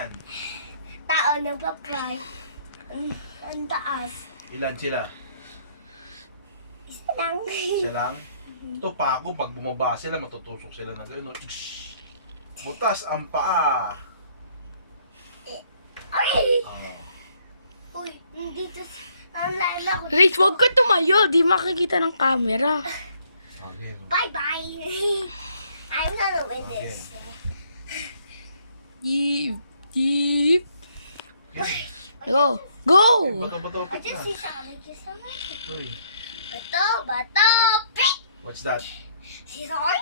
yan? Tao nagpa-fly. Ang taas. Ilan sila? Isa lang. Isa lang? Ito pa ako, pag bumaba sila, matutusok sila na gano'n. Butas ang paa. Ay! Oh. Uy, dito si... Ang lala ko. Riz, huwag ka tumayo. Di makikita ng camera. Okay. Bye-bye. I'm gonna win this. Jeep. Jeep. Okay. Go. Go! Bato-bato I pit just na. see something. Uy. Bato, pick! What's that? Scissor?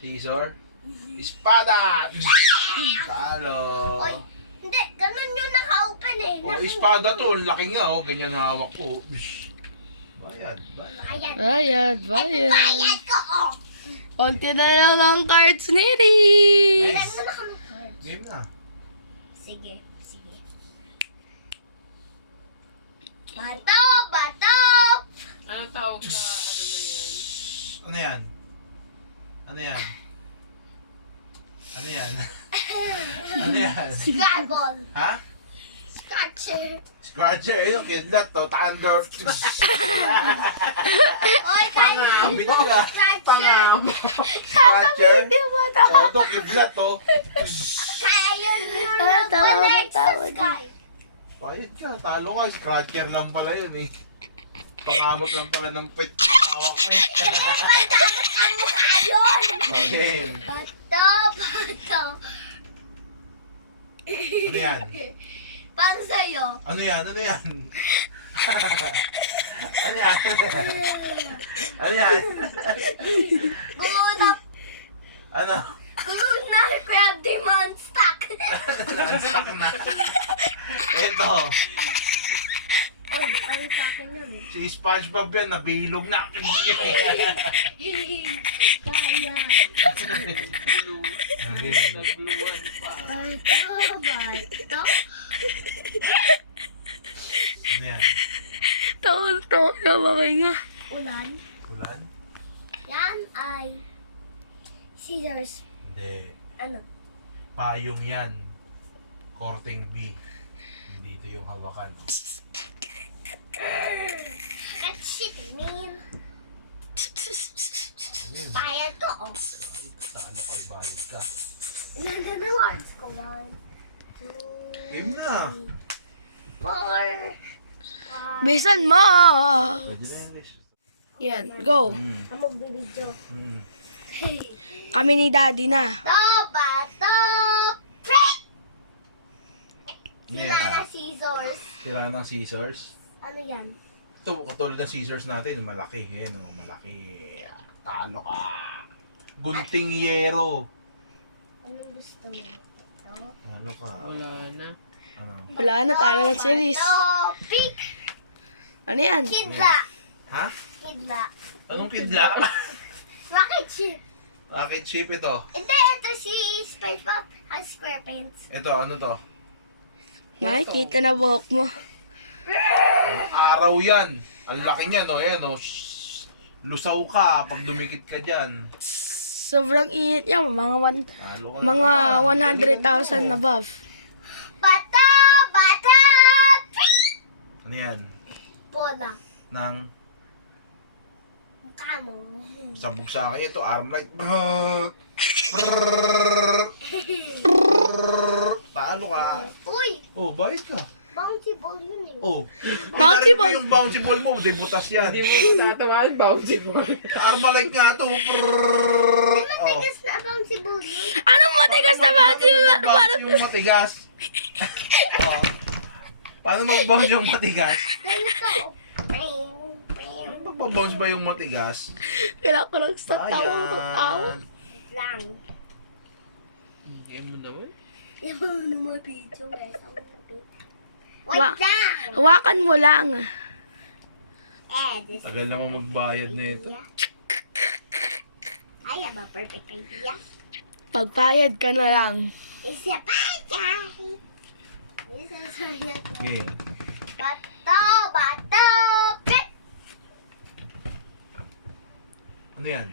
Scissor? Espada! Talo! Oy, hindi. Ganun yung naka-open eh. Oh, espada to. Laki nga oh. Ganyan hawak ko. Bayad. Bayad. Bayad. Bayad, Ito bayad. bayad ko, oh. Konti na lang ang cards ni Riz. Ilan mo na kami cards? Game na. Sige, sige. Bato! Ano tawag sa ano na yan? Ano yan? Ano yan? Ano yan? Ano yan? Dragon. Ha? Scratcher. Scratcher. Ayun, kidlat to. Thunder. Oy, Pangam. Bitaga. Pangam. Scratcher. Oh, ito, kidlat to. Kaya yun yung connect sa sky. Bayad ka. Talo ka. Scratcher lang pala yun eh. Pangamot lang pala ng pet. Hawak mo eh. Dapat ang mukha yun. Okay. Bato. Ano yan? Pang sa'yo. Ano yan? Ano yan? Ano yan? Ano yan? Gumunap. Ano? Gumunap. Grab the monster. Stuck na. Ito. Ay, ay sa akin yun eh. Si SpongeBob yan. Nabilog na. Kaya. Okay. Nagluwan pa. Bato. Ano yan? Taon na makinga. Ulan. Ulan? Yan ay scissors. Hindi. Ano? Payong yan. Korteng B. Hindi ito yung hawakan. That shit, man. Okay. Bayad ko, oh. Talo ka. Ibalik ka. Ilan na na cards ko? 1, 2, Game na. 4, 5. Bisan mo! Pwede na yan, Liz. Yan, go. Ako magbibidyo. Hey. Kami ni Daddy na. Bato. Prick! Sila Yeah. na scissors. Tira ng scissors. Ano yan? Ito, katulad ng scissors natin. Malaki. Yan, oh, malaki. Talo ka. Gunting yero. Anong gusto mo? Ito? Talo ka. Wala na. Ano? Wala na, talo na si Riz. Bato. Pick! Ano yan? Kidla. Ha? Kidla. Anong kidla? Rocket ship. Rocket ship ito. Hindi, ito si SpongeBob has square pants. Ito, ano to? Nakikita na buhok mo. Araw yan. Ang laki niya, no? Ayan, no? Shhh. Lusaw ka pag dumikit ka dyan. Sobrang init yan. Talo ka Mga naman. 100,000 na buff. Bato! Pick! Ano yan? Bola. Nang Mukha mo. sabog sa akin ito, arm light. Talo ka. Uy! Oh, bayad ka. Bouncy ball yun eh. Oh. Bouncy Bouncy mo yung bouncy ball mo. Di butas yan. Hindi mo tatamaan, bouncy ball. Arm light nga to. Oh. Matigas na bouncy ball yun. Anong matigas na bouncy? Bounce yung matigas. Oh. Paano mag-bounce yung matigas? Ganito. Ping, ping. Magpa-bounce ba yung matigas? Kailangan ko lang sa tawa magtawa. Lang. Game mo naman. Iba mo naman video guys. Ma- Wait lang! Hawakan mo lang. This Tagal naman magbayad na ito. I have a perfect idea. Pagbayad ka na lang. It's a pie. This is a Okay. bato, pick! Ano yan?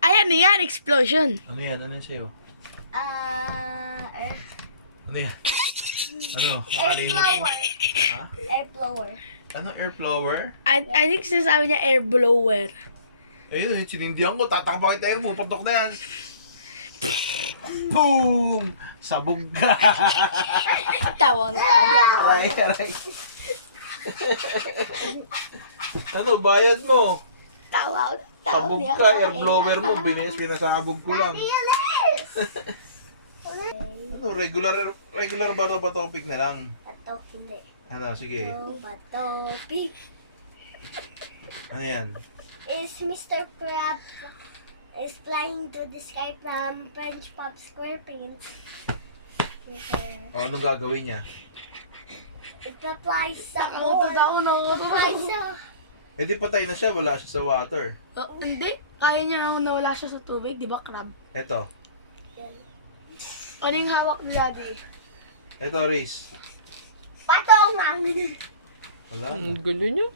Ayan na yan, explosion. Ano yan? Ano yan sa'yo? Earth. Ano yan? Ano? Air Makalimot mo? blower. Ha? Air blower. Ano? Air blower? I think sinasabi niya air blower. Ayun, yung sinindihan ko. Tatakpakin tayo. Puputok na yan. Boom! Sabog ka. Tawag. Aray, aray. Ano, bayad mo? Tawag. Sabog ka. Air blower mo. Pinasabog ko lang. Ano, regular ba topic na lang? Ito, hindi. Ano, sige. Ito, topic. Ano yan? Is Mr. Krabs is flying to the sky from French Pop SquarePants. O, anong gagawin niya? It-fly sa Nakautod ako, Fly nakautod. sa... Eh di patay na siya. Wala siya sa water. Hindi. Kaya niya nawala siya sa tubig, di ba, crab? Eto. Ano yung hawak ni Daddy? Eto, Riz. Patong lang. Wala. Ang gulo nyo.